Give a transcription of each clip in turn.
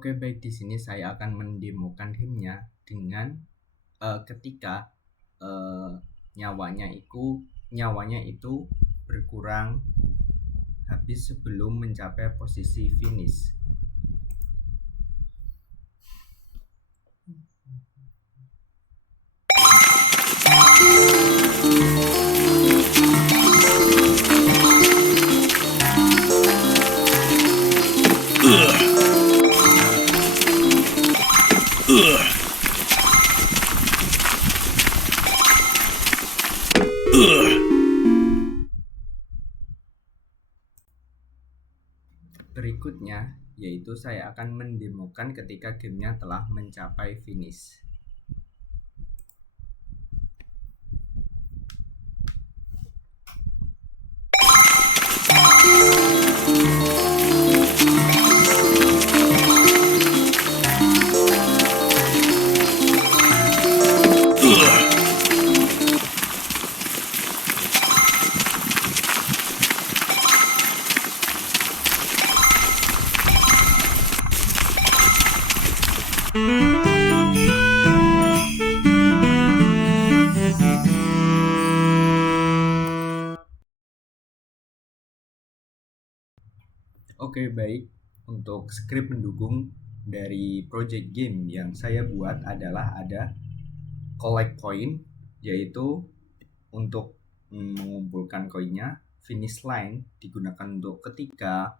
Oke, baik, di sini saya akan mendemokan gamenya dengan ketika eh, nyawanya itu berkurang habis sebelum mencapai posisi finish. Berikutnya yaitu saya akan mendemokan ketika gamenya telah mencapai finish. Oke, baik. Untuk skrip pendukung dari project game yang saya buat adalah ada collect coin, yaitu untuk mengumpulkan koinnya. Finish line digunakan untuk ketika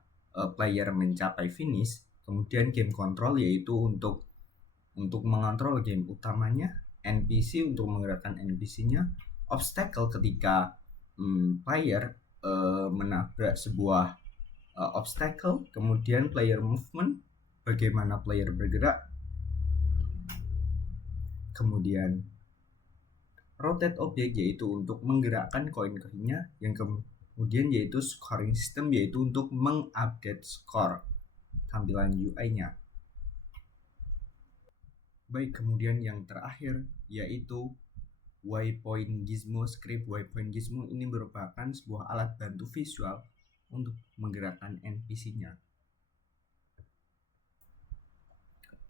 player mencapai finish. Kemudian game control yaitu untuk mengontrol game utamanya. NPC untuk menggerakkan NPC-nya. Obstacle ketika player menabrak sebuah obstacle. Kemudian player movement, bagaimana player bergerak. Kemudian rotate object yaitu untuk menggerakkan koin-koinnya. Yang kemudian yaitu scoring system yaitu untuk mengupdate score tampilan UI-nya. Baik, kemudian yang terakhir yaitu waypoint gizmo. Script waypoint gizmo ini merupakan sebuah alat bantu visual untuk menggerakkan NPC-nya.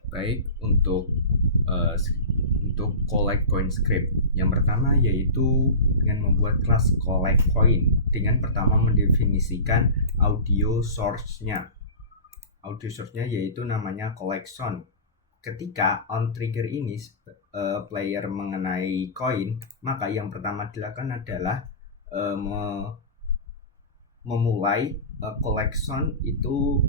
Baik, untuk collect coin script. Yang pertama yaitu dengan membuat kelas collect coin. Dengan pertama mendefinisikan audio source-nya. Audio source-nya yaitu namanya collection. Ketika on trigger ini player mengenai koin, maka yang pertama dilakukan adalah memulai collection itu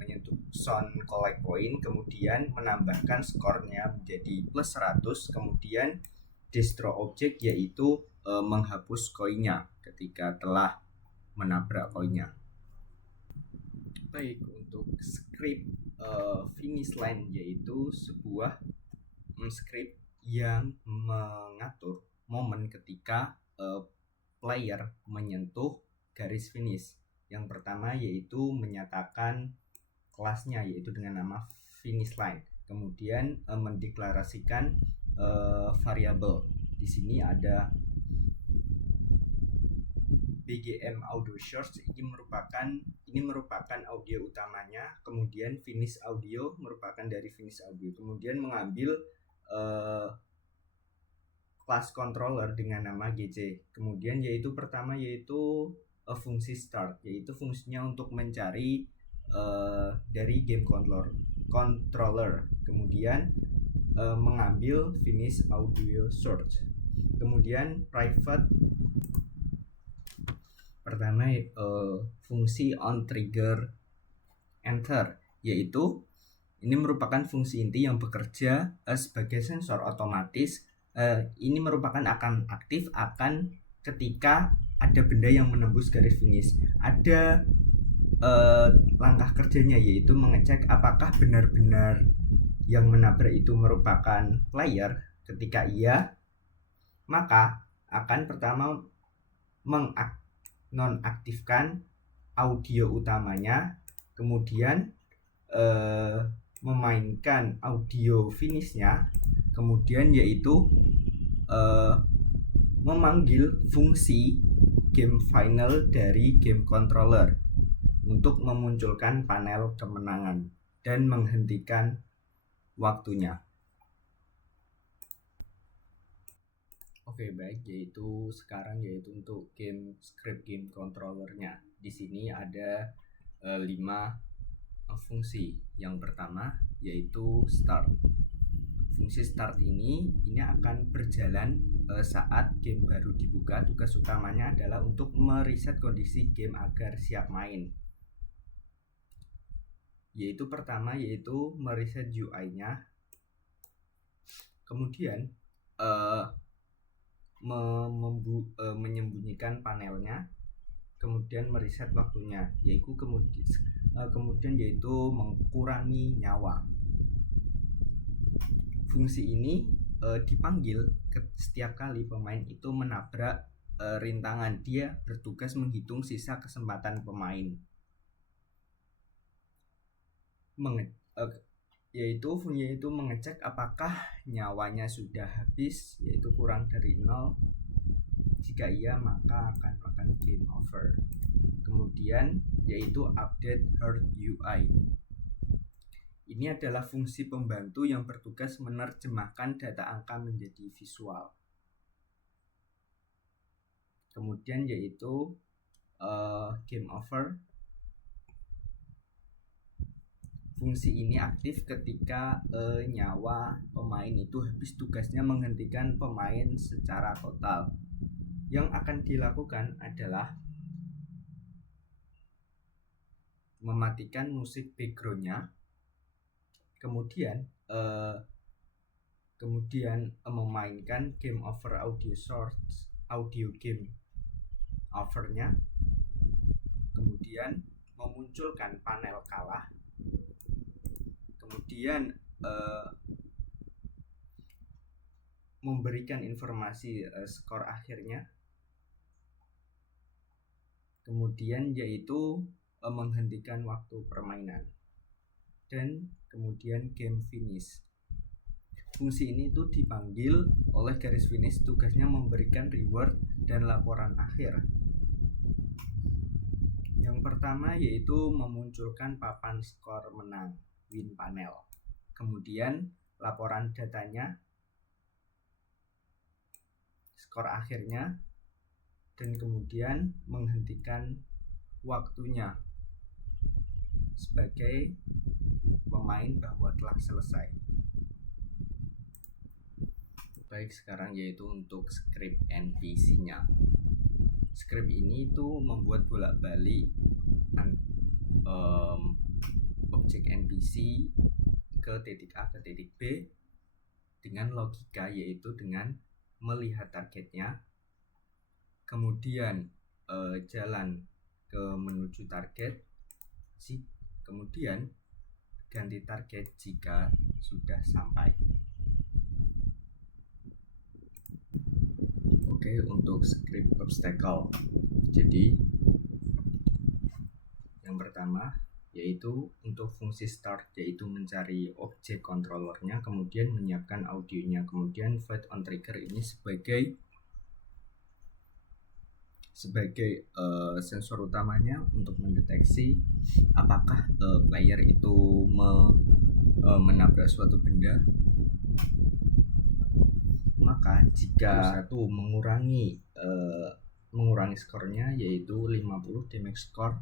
menyentuh sound collect point, kemudian menambahkan skornya menjadi plus 100, kemudian destroy object yaitu menghapus koinnya ketika telah menabrak koinnya. Baik, untuk script finish line yaitu sebuah script yang mengatur momen ketika player menyentuh garis finish. Yang pertama yaitu menyatakan kelasnya yaitu dengan nama finish line. Kemudian mendeklarasikan variabel. Di sini ada BGM audio source. Ini merupakan audio utamanya. Kemudian finish audio merupakan dari finish audio. Kemudian mengambil class controller dengan nama GC. Kemudian yaitu pertama yaitu fungsi start, yaitu fungsinya untuk mencari dari game controller. Kemudian mengambil finish audio source. Kemudian private pertama fungsi on trigger enter, yaitu ini merupakan fungsi inti yang bekerja sebagai sensor otomatis. Ini merupakan akan aktif ketika ada benda yang menembus garis finish. Ada langkah kerjanya yaitu mengecek apakah benar-benar yang menabrak itu merupakan player. Ketika iya, maka akan pertama nonaktifkan audio utamanya, kemudian memainkan audio finishnya, kemudian yaitu memanggil fungsi game final dari game controller. untuk memunculkan panel kemenangan dan menghentikan waktunya. Oke, baik, yaitu sekarang untuk script game controllernya. Di sini ada 5 fungsi. Yang pertama yaitu start. Fungsi start ini akan berjalan saat game baru dibuka. Tugas utamanya adalah untuk mereset kondisi game agar siap main. Yaitu pertama yaitu mereset UI-nya. Kemudian menyembunyikan panelnya, kemudian mereset waktunya, kemudian yaitu mengurangi nyawa. Fungsi ini dipanggil setiap kali pemain itu menabrak rintangan. Dia bertugas menghitung sisa kesempatan pemain. Yaitu mengecek apakah nyawanya sudah habis, yaitu kurang dari 0. Jika iya, maka akan game over. Kemudian yaitu update hard UI. Ini adalah fungsi pembantu yang bertugas menerjemahkan data angka menjadi visual. Kemudian yaitu game over. Fungsi ini aktif ketika nyawa pemain itu habis. Tugasnya menghentikan pemain secara total. Yang akan dilakukan adalah mematikan musik backgroundnya, kemudian memainkan game over audio source, audio game overnya, kemudian memunculkan panel kalah, kemudian memberikan informasi skor akhirnya, kemudian yaitu menghentikan waktu permainan, dan kemudian game finish. Fungsi ini tuh dipanggil oleh garis finish. Tugasnya memberikan reward dan laporan akhir. Yang pertama yaitu memunculkan papan skor menang, win panel, kemudian laporan datanya, skor akhirnya, dan kemudian menghentikan waktunya sebagai pemain bahwa telah selesai. Baik, sekarang yaitu untuk script NPC-nya. Script ini itu membuat bolak-balik objek NPC ke titik A ke titik B dengan logika, yaitu dengan melihat targetnya, kemudian jalan ke menuju target, kemudian ganti target jika sudah sampai. Oke, untuk script obstacle. Jadi yang pertama yaitu untuk fungsi start, yaitu mencari objek controllernya, kemudian menyiapkan audionya, kemudian wait on trigger ini sebagai sensor utamanya untuk mendeteksi apakah player itu menabrak suatu benda. Maka jika satu mengurangi skornya, yaitu 50 damage score,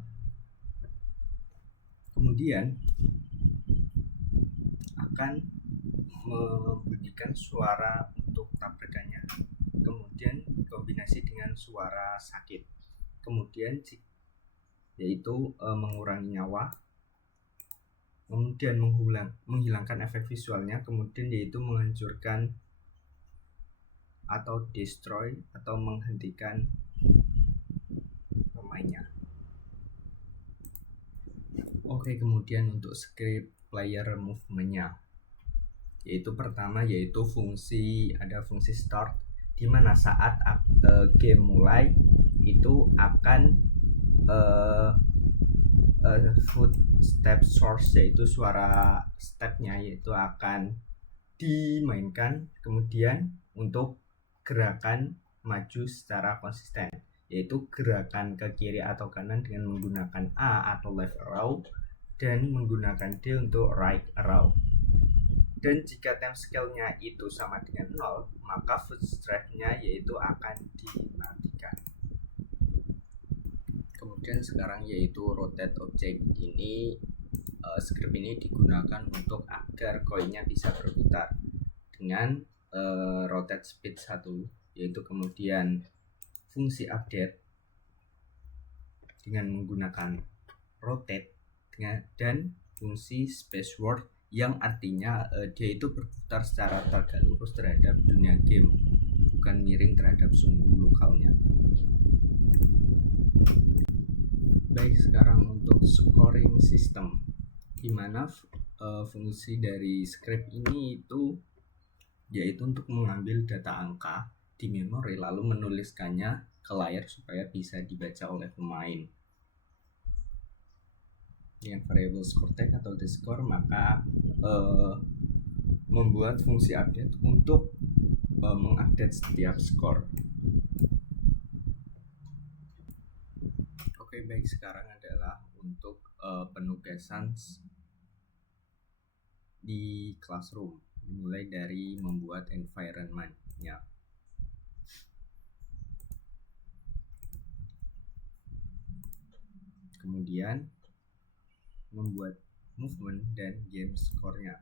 kemudian akan membunyikan suara untuk tabrakannya, kemudian kombinasi dengan suara sakit, kemudian yaitu mengurangi nyawa, kemudian menghilangkan efek visualnya, kemudian yaitu menghancurkan atau destroy atau menghentikan pemainnya. Oke, kemudian untuk script player movement-nya, yaitu pertama yaitu ada fungsi start, di mana saat game mulai itu akan footstep source, yaitu suara stepnya, yaitu akan dimainkan, kemudian untuk gerakan maju secara konsisten. yaitu gerakan ke kiri atau kanan dengan menggunakan A atau left arrow dan menggunakan D untuk right arrow. Dan jika time scale-nya itu sama dengan 0, maka footstrap-nya yaitu akan dimatikan. Kemudian sekarang yaitu rotate object. Ini script ini digunakan untuk agar koinnya bisa berputar dengan rotate speed 1, yaitu kemudian fungsi update dengan menggunakan rotate dan fungsi spaceward yang artinya dia itu berputar secara tegak lurus terhadap dunia game, bukan miring terhadap sumbu lokalnya. Baik, sekarang untuk scoring system, di mana fungsi dari script ini itu yaitu untuk mengambil data angka di memori lalu menuliskannya ke layar supaya bisa dibaca oleh pemain. Dengan variabel score tag atau the score, maka membuat fungsi update untuk mengupdate setiap skor. Oke, baik, sekarang adalah untuk penugasan di classroom, dimulai dari membuat environment-nya. Kemudian membuat movement dan game skornya.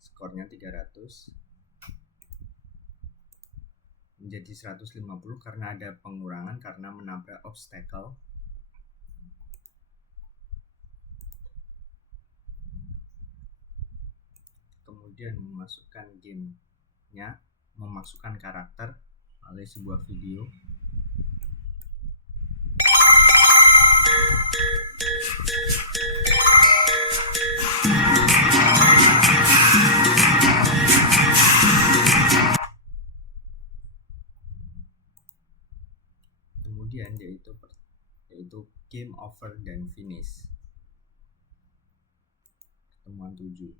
Skornya 300 menjadi 150 karena ada pengurangan karena menabrak obstacle. Kemudian memasukkan gamenya, memasukkan karakter melalui sebuah video. Kemudian yaitu game over dan finish. Pertemuan 7.